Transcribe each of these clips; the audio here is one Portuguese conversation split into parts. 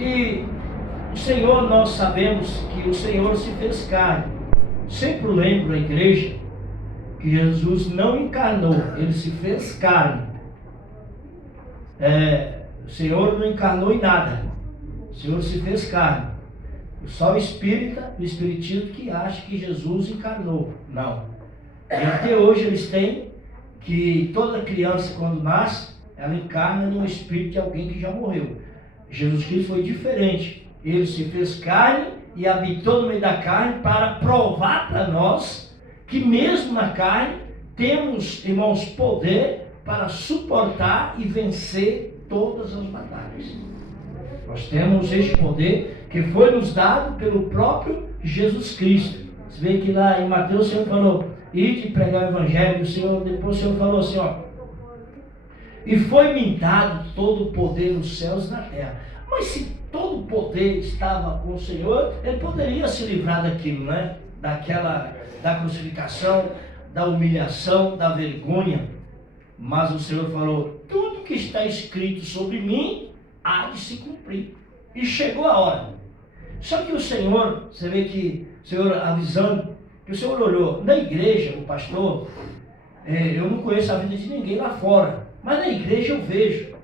E o Senhor, nós sabemos que o Senhor se fez carne. Sempre lembro a igreja que Jesus não encarnou, ele se fez carne. O Senhor não encarnou em nada, o Senhor se fez carne. Só o espiritismo que acha que Jesus encarnou. Não. E até hoje eles têm que toda criança, quando nasce, ela encarna no espírito de alguém que já morreu. Jesus Cristo foi diferente. Ele se fez carne e habitou no meio da carne para provar para nós que mesmo na carne temos, irmãos, poder para suportar e vencer todas as batalhas. Nós temos este poder que foi nos dado pelo próprio Jesus Cristo. Você vê que lá em Mateus o Senhor falou, ide pregar o evangelho. Depois o Senhor falou assim, e foi-me dado todo o poder nos céus e na terra. Mas se todo o poder estava com o Senhor, ele poderia se livrar daquilo, né? Da crucificação, da humilhação, da vergonha. Mas o Senhor falou, tudo que está escrito sobre mim há de se cumprir. E chegou a hora. Só que o Senhor, você vê que o Senhor avisando, que o Senhor olhou na igreja, o pastor, eu não conheço a vida de ninguém lá fora, mas na igreja eu vejo.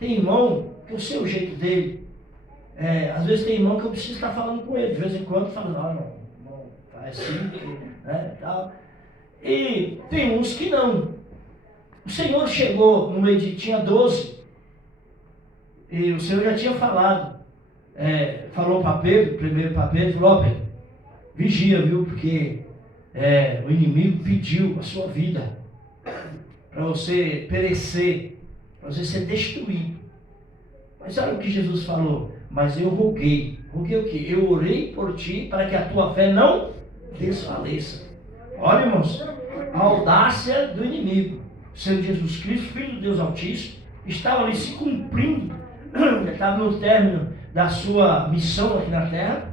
Tem irmão que eu sei o jeito dele. Às vezes tem irmão que eu preciso estar falando com ele, de vez em quando falando, não, faz assim, né, tal. E tem uns que não. O Senhor chegou no meio de, tinha 12, e o Senhor já tinha falado, falou para Pedro, primeiro para Pedro, falou, Pedro, vigia, viu, porque o inimigo pediu a sua vida, para você perecer, para você ser destruído. Mas olha o que Jesus falou, mas eu roguei o quê? Eu orei por ti, para que a tua fé não desfaleça. Olha, irmãos, a audácia do inimigo. O Senhor Jesus Cristo, Filho de Deus Altíssimo, estava ali se cumprindo, estava no término da sua missão aqui na terra.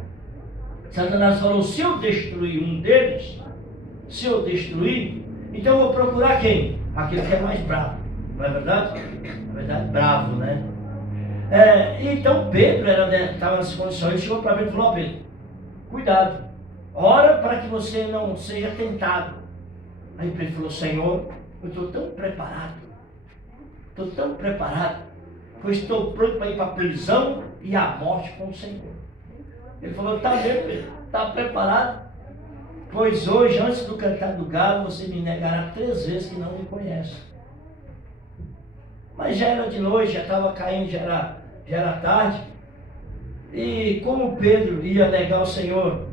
Satanás falou, se eu destruir um deles, então eu vou procurar quem? Aquele que é mais bravo, não é verdade? Na verdade, bravo, né? Então Pedro estava nessa condição, ele chegou para Pedro e falou, Pedro, cuidado, ora para que você não seja tentado. Aí Pedro falou, Senhor, eu estou tão preparado, pois estou pronto para ir para a prisão e a morte com o Senhor. Ele falou, está bem, Pedro, está preparado? Pois hoje, antes do cantar do galo, você me negará 3 vezes que não me conhece. Mas já era de noite, já estava caindo, já era tarde. E como Pedro ia negar o Senhor?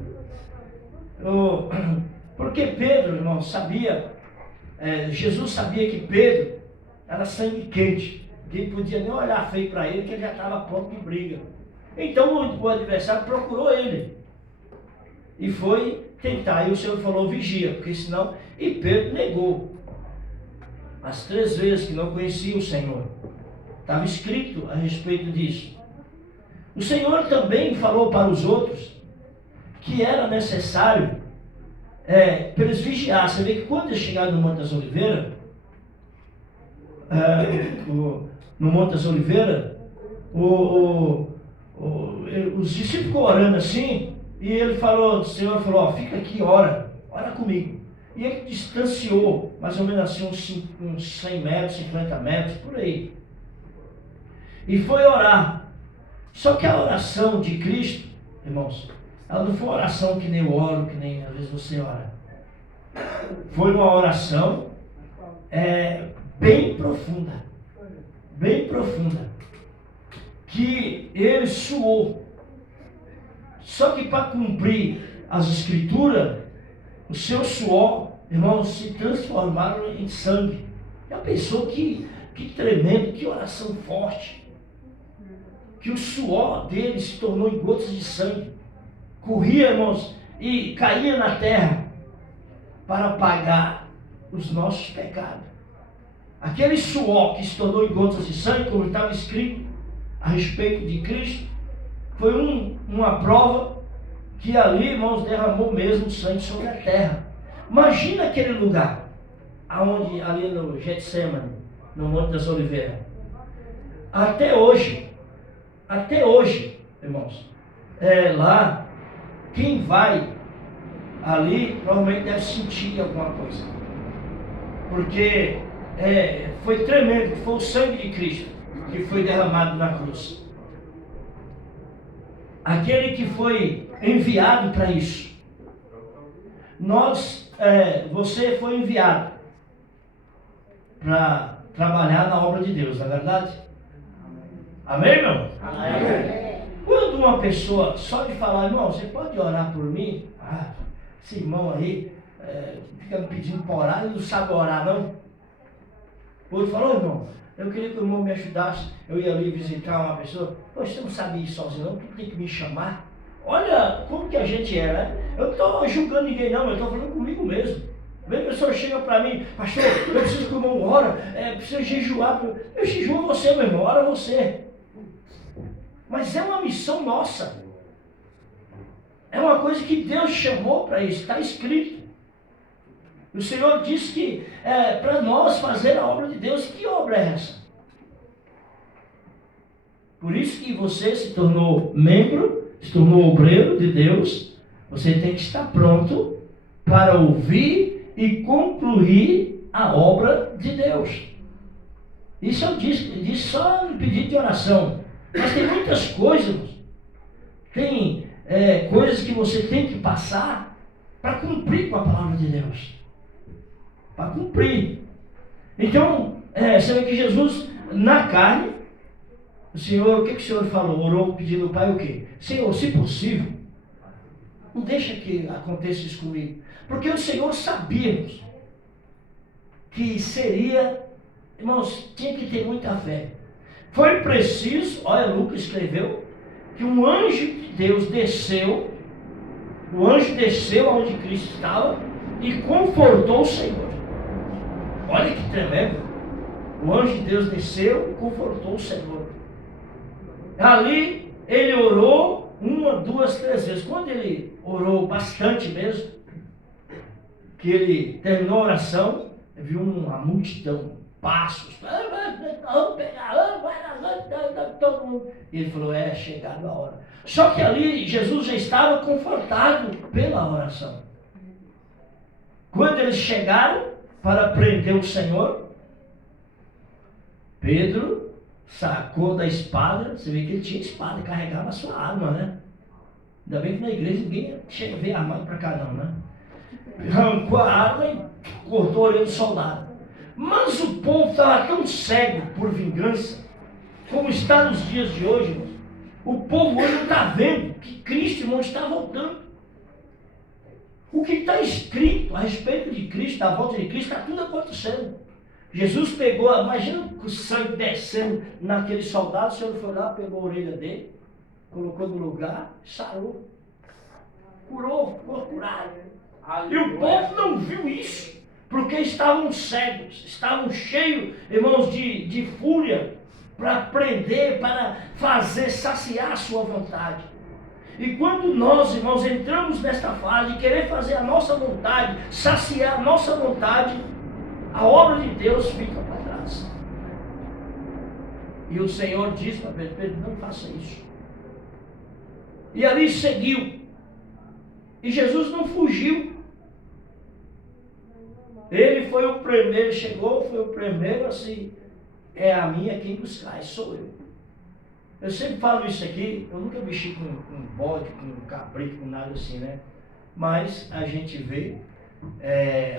Porque Pedro, irmão, sabia, Jesus sabia que Pedro era sangue quente. Ninguém podia nem olhar feio para ele, que ele já estava pronto de briga. Então o adversário procurou ele e foi tentar. E o Senhor falou, vigia, porque senão... E Pedro negou as 3 vezes que não conhecia o Senhor. Estava escrito a respeito disso. O Senhor também falou para os outros que era necessário para eles vigiar. Você vê que quando eles chegaram no Monte das Oliveiras, os discípulos ficou orando assim, e o Senhor falou, fica aqui, ora comigo. E ele distanciou, mais ou menos assim, uns 100 metros, 50 metros, por aí. E foi orar. Só que a oração de Cristo, irmãos, ela não foi uma oração que nem eu oro, que nem às vezes você ora. Foi uma oração bem profunda, que ele suou. Só que para cumprir as escrituras, o seu suor, irmãos, se transformaram em sangue. Já pensou que tremendo, que oração forte. Que o suor dele se tornou em gotas de sangue. Corria, irmãos, e caía na terra para pagar os nossos pecados. Aquele suor que se tornou em gotas de sangue, como estava escrito a respeito de Cristo, foi uma prova que ali, irmãos, derramou mesmo sangue sobre a terra. Imagina aquele lugar, ali no Getsemane, no Monte das Oliveiras. Até hoje, irmãos, lá, quem vai ali provavelmente deve sentir alguma coisa. Porque foi tremendo, foi o sangue de Cristo que foi derramado na cruz. Aquele que foi enviado para isso. Você foi enviado para trabalhar na obra de Deus, não é verdade? Amém, irmão? Amém. Quando uma pessoa, só de falar, irmão, você pode orar por mim? Esse irmão aí fica me pedindo para orar, ele não sabe orar, não. O outro falou, irmão, eu queria que o irmão me ajudasse, eu ia ali visitar uma pessoa. Poxa, você não sabe ir sozinho não, tu tem que me chamar. Olha como que a gente é, né? Eu não estou julgando ninguém não, eu estou falando comigo mesmo. Vem a pessoa chega para mim, pastor, eu preciso que o irmão ora, preciso jejuar. Eu jejuo você, meu irmão, ora você. Mas é uma missão nossa. É uma coisa que Deus chamou para isso, está escrito. O Senhor disse que para nós fazer a obra de Deus. Que obra é essa? Por isso que você se tornou membro, se tornou obreiro de Deus. Você tem que estar pronto para ouvir e concluir a obra de Deus. Isso eu disse só no pedido de oração. Mas tem muitas coisas. Tem coisas que você tem que passar para cumprir com a palavra de Deus. Para cumprir. Então, você vê que Jesus, na carne, o Senhor, o que o Senhor falou? Orou pedindo ao Pai o quê? Senhor, se possível, não deixa que aconteça isso comigo. Porque o Senhor sabia que seria, irmãos, tinha que ter muita fé. Foi preciso, olha, Lucas escreveu, que um anjo de Deus desceu, o anjo desceu onde Cristo estava e confortou o Senhor. Olha que tremendo. O anjo de Deus desceu e confortou o Senhor. Ali ele orou 1, 2, 3 vezes. Quando ele orou bastante mesmo, que ele terminou a oração, viu uma multidão, passos, todo mundo. E ele falou, chegado a hora. Só que ali Jesus já estava confortado pela oração. Quando eles chegaram para prender o Senhor, Pedro sacou da espada. Você vê que ele tinha espada, carregava a sua arma, né? Ainda bem que na igreja ninguém chega a ver armado para cá não, né? Arrancou a arma e cortou a orelha do soldado. Mas o povo estava tão cego por vingança, como está nos dias de hoje, irmãos. O povo hoje não está vendo que Cristo, irmão, está voltando. O que está escrito a respeito de Cristo, da volta de Cristo, está tudo acontecendo. Jesus pegou, imagina o sangue descendo naquele soldado. O Senhor foi lá, pegou a orelha dele, colocou no lugar, sarou, curou, ficou curado. E o povo não viu isso, porque estavam cegos, estavam cheios, irmãos, de fúria, para prender, para fazer, saciar a sua vontade. E quando nós, irmãos, entramos nesta fase de querer fazer a nossa vontade, saciar a nossa vontade, a obra de Deus fica para trás. E o Senhor diz para Pedro, não faça isso. E ali seguiu. E Jesus não fugiu. Ele foi o primeiro, chegou, foi o primeiro assim, é a minha quem buscar, sou eu. Eu sempre falo isso aqui, eu nunca mexi com bode, com cabrito, com nada assim, né? Mas a gente vê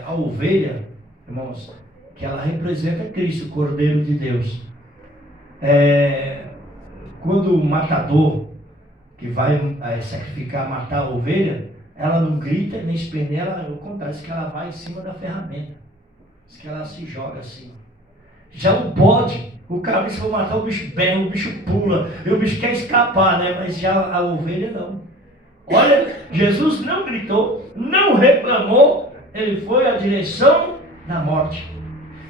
a ovelha, irmãos, que ela representa Cristo, o Cordeiro de Deus. Quando o matador que vai sacrificar, matar a ovelha, ela não grita nem esperneia, ao contrário, diz que ela vai em cima da ferramenta, diz que ela se joga assim. Já o bode, o cara, se for matar, o bicho berra, o bicho pula, e o bicho quer escapar, né? Mas já a ovelha não. Olha, Jesus não gritou, não reclamou, ele foi à direção da morte.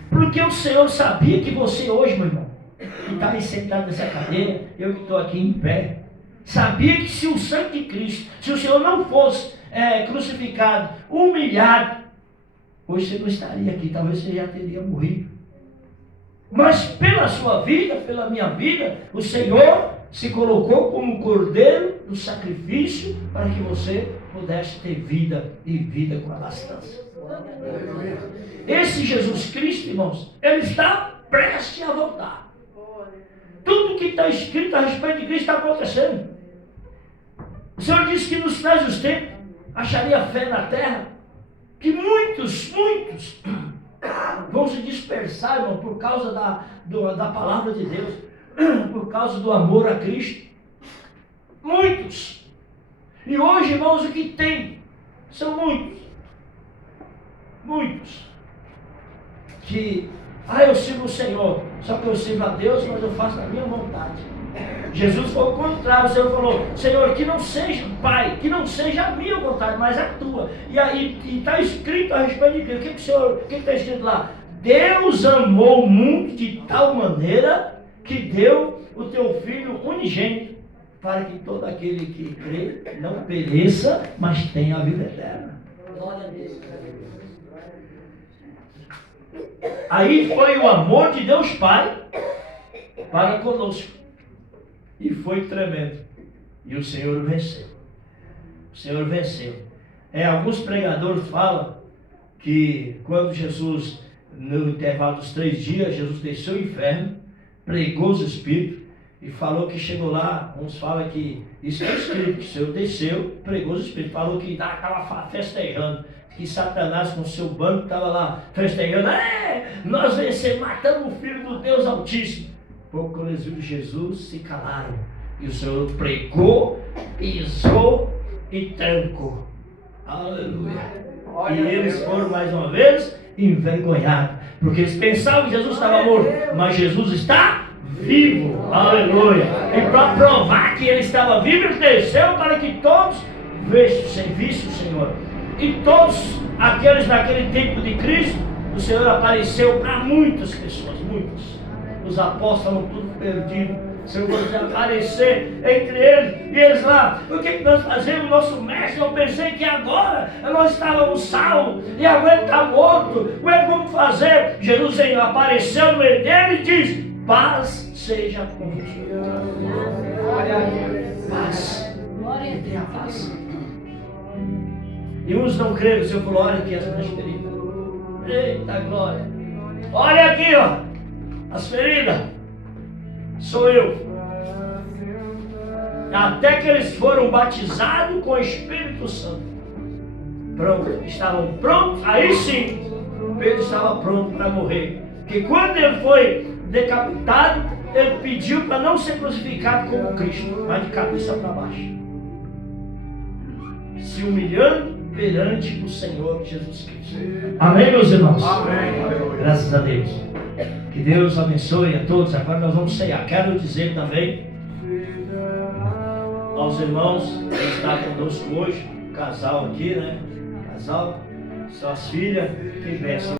Porque o Senhor sabia que você hoje, meu irmão, que está aí sentado nessa cadeira, eu que estou aqui em pé, sabia que se o sangue de Cristo, se o Senhor não fosse crucificado, humilhado, hoje você não estaria aqui, talvez você já teria morrido. Mas pela sua vida, pela minha vida, o Senhor se colocou como cordeiro do sacrifício para que você pudesse ter vida e vida com abastância. Esse Jesus Cristo, irmãos, ele está prestes a voltar. Tudo que está escrito a respeito de Cristo está acontecendo. O Senhor disse que nos finais dos tempos acharia fé na terra, que muitos vão se dispersar, irmão, por causa da palavra de Deus, por causa do amor a Cristo. Muitos. E hoje, irmãos, o que tem são muitos, que, eu sirvo o Senhor, só que eu sirvo a Deus, mas eu faço a minha vontade. Jesus foi o contrário. O Senhor falou: Senhor, que não seja, Pai, que não seja a minha vontade, mas a tua. E aí está escrito a respeito de Cristo. O que está escrito lá? Deus amou o mundo de tal maneira que deu o teu Filho unigênito, para que todo aquele que crê não pereça, mas tenha a vida eterna. Glória a Deus. Aí foi o amor de Deus Pai para conosco. E foi tremendo. E o Senhor venceu. O Senhor venceu. Alguns pregadores falam que quando Jesus, no intervalo dos 3 dias, Jesus desceu o inferno, pregou os espíritos e falou que chegou lá. Uns falam que isso é escrito, que o Senhor desceu, pregou os espíritos, falou que estava festejando, que Satanás com o seu banco estava lá festejando. Nós vencemos, matamos o Filho do Deus Altíssimo. Pouco quando eles viram Jesus, se calaram. E o Senhor pregou, pisou e trancou. Aleluia. E eles foram mais uma vez envergonhados, porque eles pensavam que Jesus estava morto, mas Jesus está vivo. Aleluia. E para provar que ele estava vivo, ele desceu para que todos vissem o Senhor. E todos aqueles naquele tempo de Cristo, o Senhor apareceu para muitas pessoas, muitos. Os apóstolos estavam tudo perdidos. O Senhor pode aparecer entre eles. E eles lá: o que nós fazemos? Nosso mestre, eu pensei que agora nós estávamos salvos, e agora ele está morto. Como é que vamos fazer? Jesus apareceu no meio dele e diz: paz seja convosco. Paz. E tenha paz. E uns não creram. O Senhor falou: olha aqui as minhas feridas. Eita glória. Olha aqui, ó. As feridas, sou eu. Até que eles foram batizados com o Espírito Santo. Pronto, estavam prontos. Aí sim, Pedro estava pronto para morrer. Porque quando ele foi decapitado, ele pediu para não ser crucificado como Cristo, mas de cabeça para baixo, se humilhando perante o Senhor Jesus Cristo. Amém, meus irmãos? Amém. Graças a Deus. Que Deus abençoe a todos. Agora nós vamos ceiar. Quero dizer também aos irmãos que estão conosco hoje, casal aqui, né? Casal, suas filhas, que bênção.